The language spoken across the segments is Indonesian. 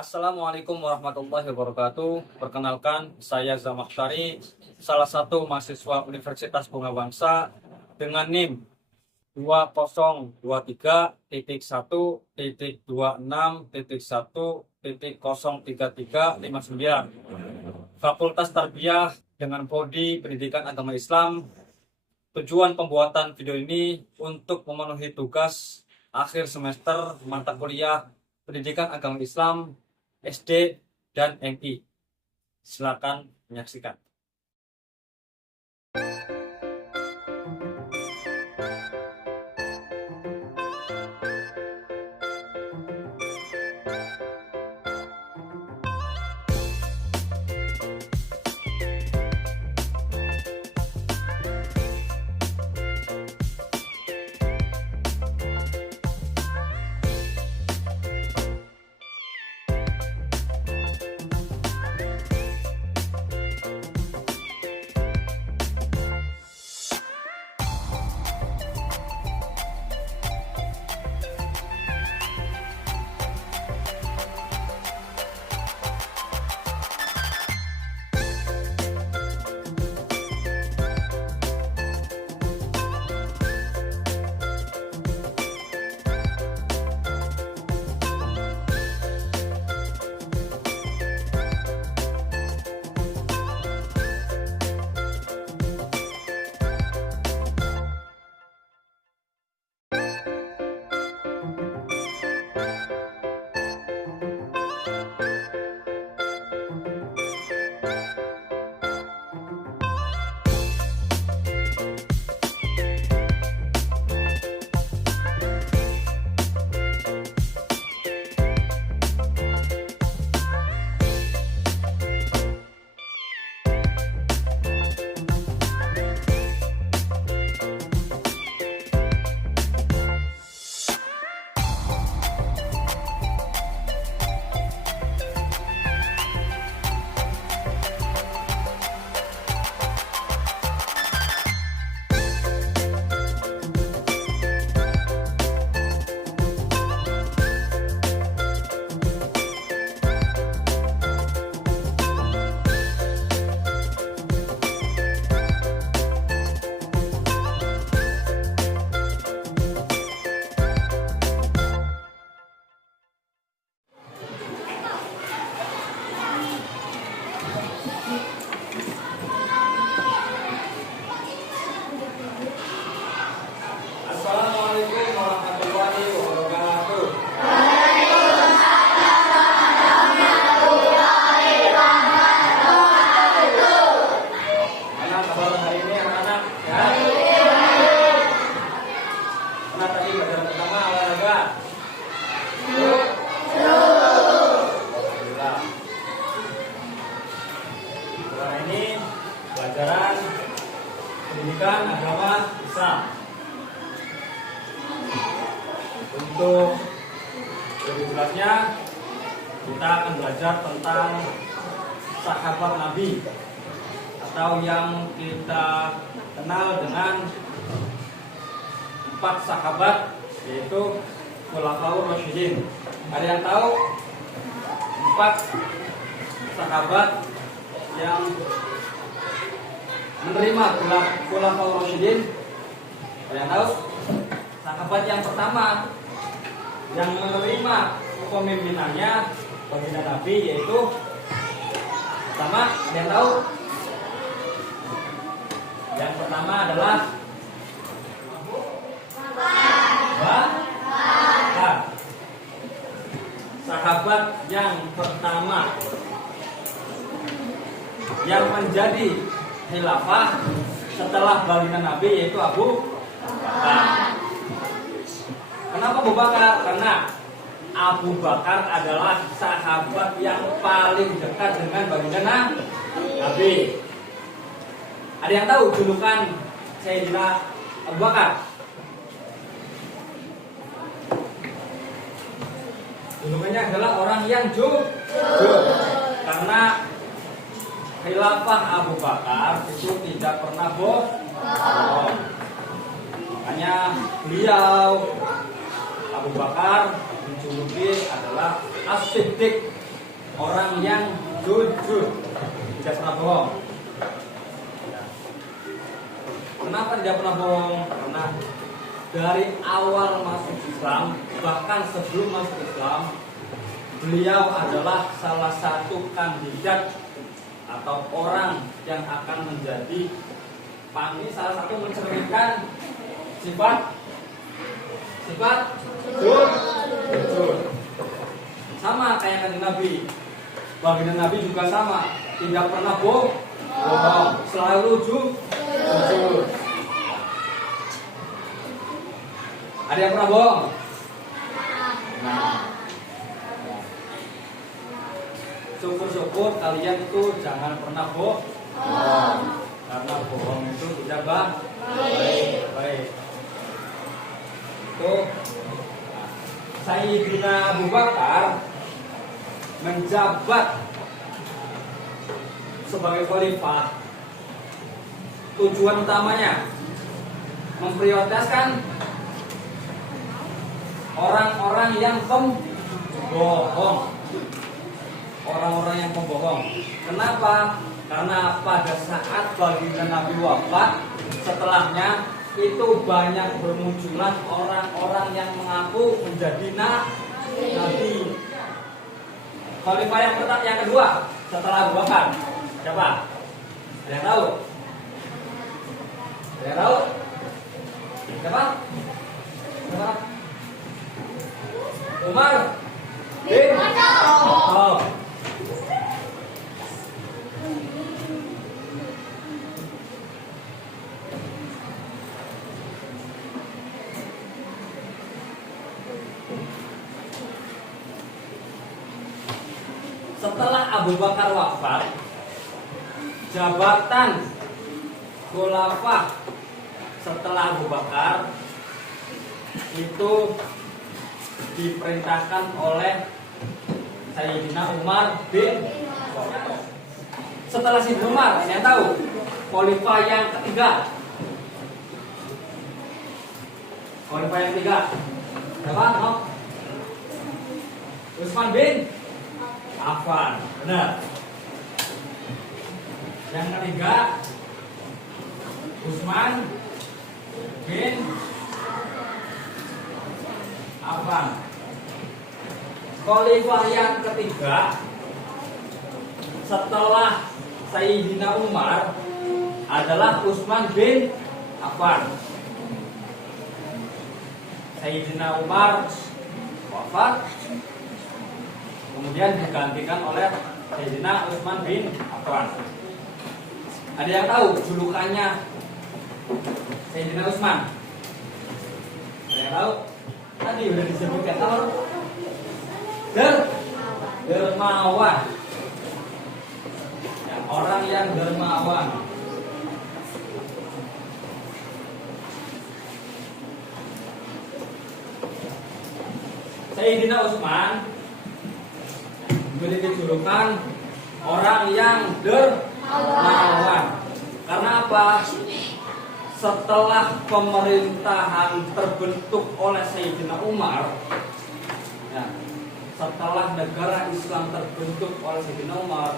Assalamualaikum warahmatullahi wabarakatuh. Perkenalkan, saya Zamaksyari, salah satu mahasiswa Universitas Bunga Bangsa dengan NIM 2023.1.26.1.03359, Fakultas Tarbiyah dengan prodi Pendidikan Agama Islam. Tujuan pembuatan video ini untuk memenuhi tugas akhir semester mata kuliah Pendidikan Agama Islam SD dan MI. Silakan menyaksikan. Assalamualaikum warahmatullahi wabarakatuh. Anak kabar hari ini anak-anak ya? Anak tadi pelajaran pertama olahraga. Alhamdulillah. Sekarang ini pelajaran pendidikan agama Islam. Untuk lebih jelasnya, kita akan belajar tentang sahabat Nabi atau yang kita kenal dengan 4 sahabat, yaitu Khulafaur Rasyidin. Ada yang tahu 4 sahabat yang menerima Khulafaur Rasyidin? Ada yang tahu? Sahabat yang pertama yang menerima kepemimpinannya baginda Nabi yaitu pertama, ada yang tahu? Yang pertama adalah Bakar. Sahabat yang pertama yang menjadi khilafah setelah baginda Nabi yaitu Abu Bakar. Kenapa Abu Bakar? Karena Abu Bakar adalah sahabat yang paling dekat dengan baginda Nabi. Ada yang tahu julukan Sayyidina Abu Bakar? Julukannya adalah orang yang jujur. Karena khilafah Abu Bakar itu tidak pernah bohong. Makanya beliau Abu Bakar dijuluki adalah As-Siddiq orang yang jujur, tidak pernah bohong. Kenapa tidak pernah bohong? Karena dari awal masuk Islam, bahkan sebelum masuk Islam, beliau adalah salah satu kandidat atau orang yang akan menjadi panggil, salah satu mencerminkan sifat jujur. Sama kayak kanjeng Nabi. Baginda Nabi juga sama, tidak pernah bohong, selalu jujur. Ada yang pernah bohong? Nah, syukur-syukur kalian itu jangan pernah bohong, karena bohong itu tidak baik. Itu Sayyidina Abu Bakar menjabat sebagai khalifah. Tujuan utamanya memprioritaskan orang-orang yang pembohong. Orang-orang yang pembohong. Kenapa? Karena pada saat baginda Nabi wafat, setelahnya itu banyak bermunculan orang-orang yang mengaku menjadi nabi. Khalifah yang pertama, yang kedua setelah Abu Bakar siapa? Ada yang tahu? Ada yang tahu? Siapa? Umar bin Khattab. Setelah Abu Bakar wafat, jabatan khulafah setelah Abu Bakar itu diperintahkan oleh Sayyidina Umar bin Khattab. Setelah Sayyidina Umar, yang tahu khalifah yang ketiga. Khalifah yang ketiga siapa? Utsman bin Affan. Benar. Yang ketiga Utsman bin Affan. Khalifah yang ketiga setelah Sayyidina Umar adalah Utsman bin Affan. Sayyidina Umar wafat, kemudian digantikan oleh Sayyidina Utsman bin Affan. Ada yang tahu julukannya Sayyidina Utsman? Ada yang tahu? Tadi udah disebutkan apa? Dermawan. Ya, orang yang dermawan. Sayyidina Utsman memiliki julukan orang yang dermawan. Karena apa? Setelah pemerintahan terbentuk oleh Sayyidina Umar, ya, setelah negara Islam terbentuk oleh Sayyidina Umar,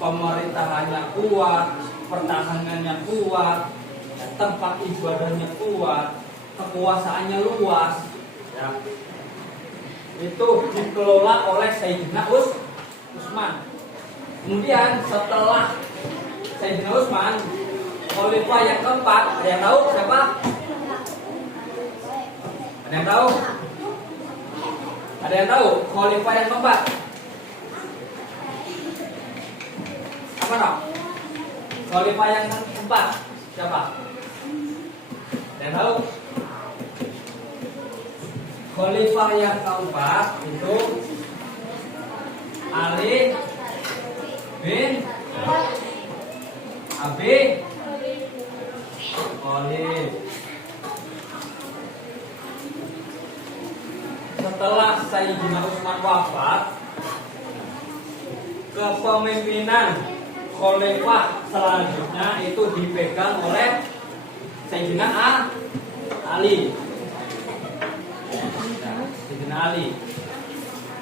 pemerintahannya kuat, pertahanannya kuat, ya, tempat ibadahnya kuat, kekuasaannya luas, ya, itu dikelola oleh Sayyidina Utsman. Kemudian setelah Sayyidina Utsman, khalifah yang keempat, ada yang tahu siapa? Ada yang tahu? Ada yang tahu khalifah yang keempat? Apa dong? Khalifah yang keempat siapa? Ada yang tahu? Khalifah yang keempat itu Ali bin Abi Thalib. Setelah Sayyidina Utsman wafat, kepemimpinan khalifah selanjutnya itu dipegang oleh Sayyidina Ali. Sayyidina Ali.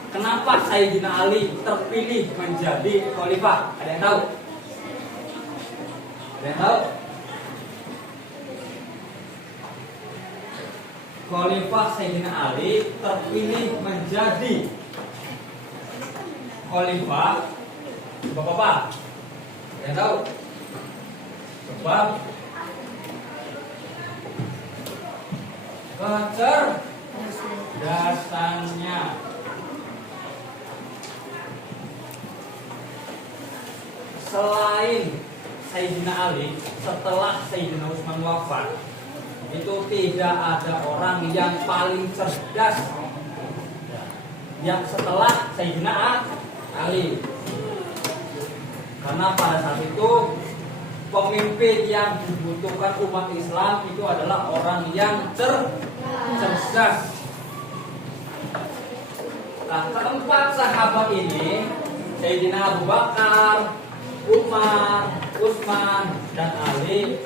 kenapa Sayyidina Ali terpilih menjadi khalifah? Ada yang tahu? Ada yang tahu? Khalifah Sayyidina Ali terpilih menjadi khalifah. Bapak-bapak, ada yang tahu? Sebab kecerdasannya. Selain Sayyidina Ali, setelah Sayyidina Utsman wafat, itu tidak ada orang yang paling cerdas yang setelah Sayyidina Ali. Karena pada saat itu pemimpin yang dibutuhkan umat Islam itu adalah orang yang cerdas. Nah, keempat sahabat ini, Sayyidina Abu Bakar, Umar, Utsman, dan Ali,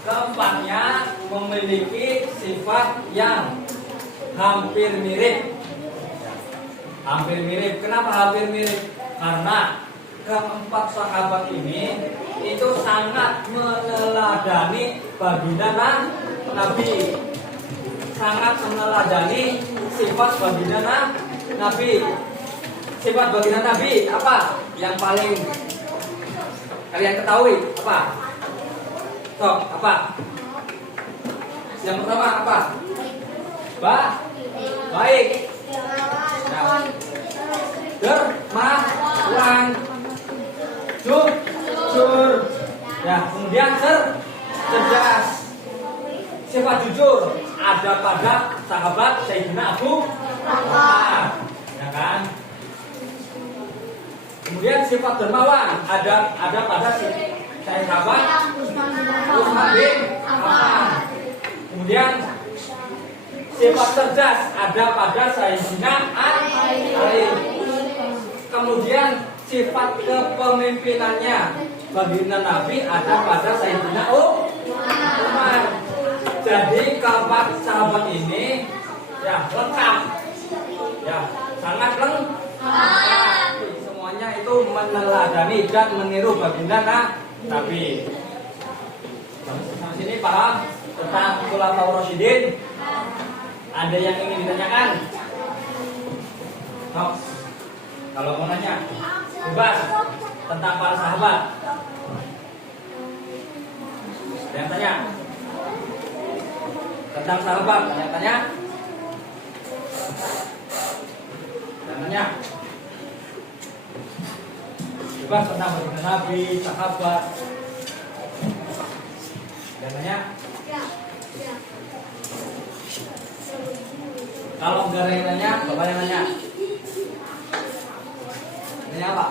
keempatnya memiliki sifat yang hampir mirip. Hampir mirip. Kenapa hampir mirip? Karena keempat sahabat ini itu sangat meneladani baginda Nabi, sangat meneladani sifat baginda Nabi. Sifat baginda Nabi apa? Yang paling kalian ketahui apa? Top apa? Yang pertama apa? Baik. Dermawan, jujur. Ya, kemudian cerdas. Sifat jujur ada pada sahabat Sayyidina Abu Bakar, ya kan? Kemudian sifat dermawan ada pada sahabat Utsman bin Affan. Kemudian sifat cerdas ada pada Sayyidina Ali. Kemudian sifat kepemimpinannya baginda Nabi ada pada Sayyidina Umar. Jadi keempat sahabat ini ya lengkap, ya sangat lengkap. Semuanya itu meneladani dan meniru baginda Nabi. Sampai sini paham tentang Khulafaur Rasyidin? Ada yang ingin ditanyakan? No. Kalau mau nanya, bebas tentang para sahabat. Ada yang tanya? Tentang sahabat, tanya-tanya. Tanya. Bebas tentang baginda Nabi, sahabat. Tanya. Kalau enggak ada yang nanya, bapak yang nanya. Nanya apa?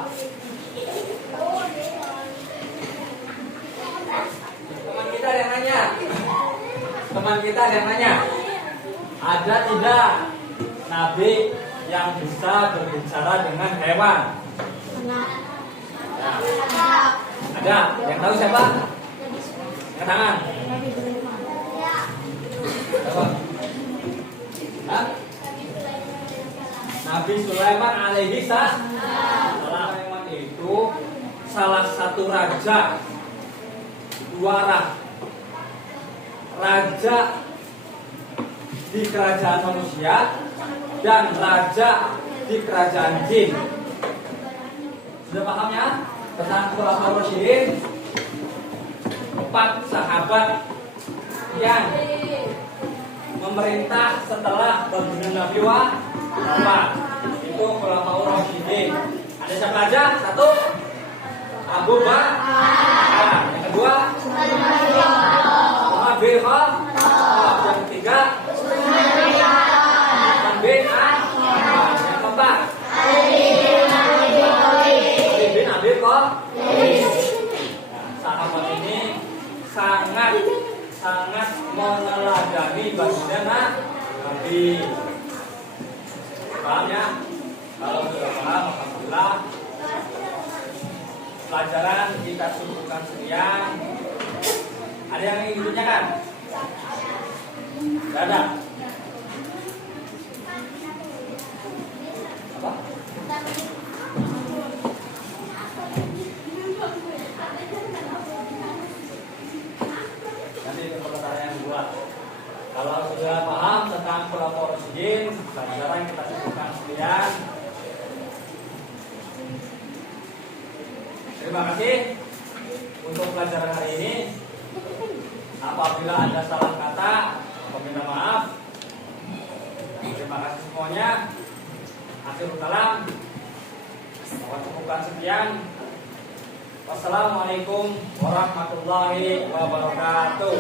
Teman kita yang nanya. Teman kita yang nanya. Ada tidak nabi yang bisa berbicara dengan hewan? Ada. Yang tahu siapa? Angkat tangan. Siapa? Nabi Sulaiman alaihi salam. Sulaiman itu salah satu raja dua raja di kerajaan manusia dan raja di kerajaan jin. Sudah paham ya tentang Khulafaur Rasyidin? 4 sahabat yang memerintah setelah baginda Nabi wafat. Itu Khulafaur Rasyidin. Ada siapa aja? 1 Abu Bakar. Yang kedua Umar bin Khattab. Yang ketiga Utsman bin Affan. Yang keempat Ali bin Abi Thalib. Sahabat ini sangat meneladani baginda Nabi. Paham ya? Kalau sudah paham, alhamdulillah. Pelajaran kita cukupkan sekian. Ada yang ingin ditanyakan? Tidak ada. sekian. Terima kasih untuk pelajaran hari ini. Apabila ada salah kata, minta maaf. Terima kasih semuanya. Akhirul kalam. Cukupkan sekian. Wassalamualaikum warahmatullahi wabarakatuh.